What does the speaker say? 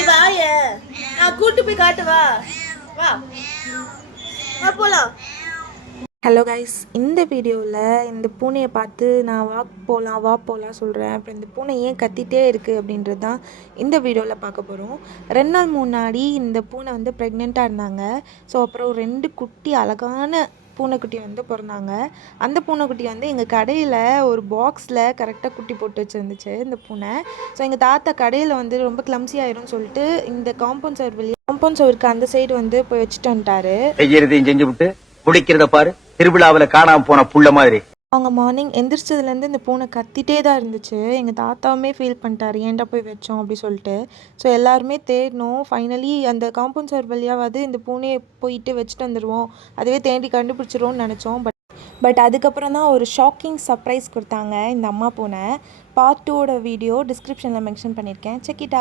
இங்க வாயேன், நான் கூட்டு போய் காட்டுவா. வா வா போலாம். ஹலோ கைஸ், இந்த வீடியோவில் இந்த பூனையை பார்த்து நான் வா போகலாம் சொல்கிறேன். அப்புறம் இந்த பூனை ஏன் கத்திட்டே இருக்குது அப்படின்றது தான் இந்த வீடியோவில் பார்க்க போகிறோம். 2 நாள் முன்னாடி இந்த பூனை வந்து ப்ரெக்னெண்ட்டாக இருந்தாங்க. ஸோ அப்புறம் 2 குட்டி அழகான பூனைக்குட்டி வந்து பிறந்தாங்க. அந்த பூனைக்குட்டி வந்து எங்கள் கடையில் ஒரு பாக்ஸில் கரெக்டாக குட்டி போட்டு வச்சுருந்துச்சு இந்த பூனை. ஸோ எங்கள் தாத்தா கடையில் வந்து ரொம்ப கிளம்ஸி ஆயிரும்னு சொல்லிட்டு இந்த காம்பவுண்ட் சவருக்கு அந்த சைடு வந்து போய் வச்சுட்டு வந்துட்டாரு. செஞ்சு விட்டு குடிக்கிறத பாரு, திருவிழாவில் காணாம போன புள்ள மாதிரி. அவங்க மார்னிங் எந்திரிச்சதுலேருந்து இந்த பூனை கத்திட்டே தான் இருந்துச்சு. எங்கள் தாத்தாவுமே ஃபீல் பண்ணிட்டாரு, ஏன்டா போய் வச்சோம் அப்படி சொல்லிட்டு. ஸோ எல்லாருமே தேடினோம். ஃபைனலி அந்த காம்பவுண்ட் சவர் வழியாவது இந்த பூனையை போயிட்டு வச்சுட்டு வந்துடுவோம், அதுவே தேடி கண்டுபிடிச்சிருவோம்னு நினச்சோம். பட் அதுக்கப்புறம் தான் ஒரு ஷாக்கிங் சர்ப்ரைஸ் கொடுத்தாங்க இந்த அம்மா பூனை. பார்ட் 2 வீடியோ டிஸ்கிரிப்ஷனில் மென்ஷன் பண்ணியிருக்கேன், செக் இட் அவுட்.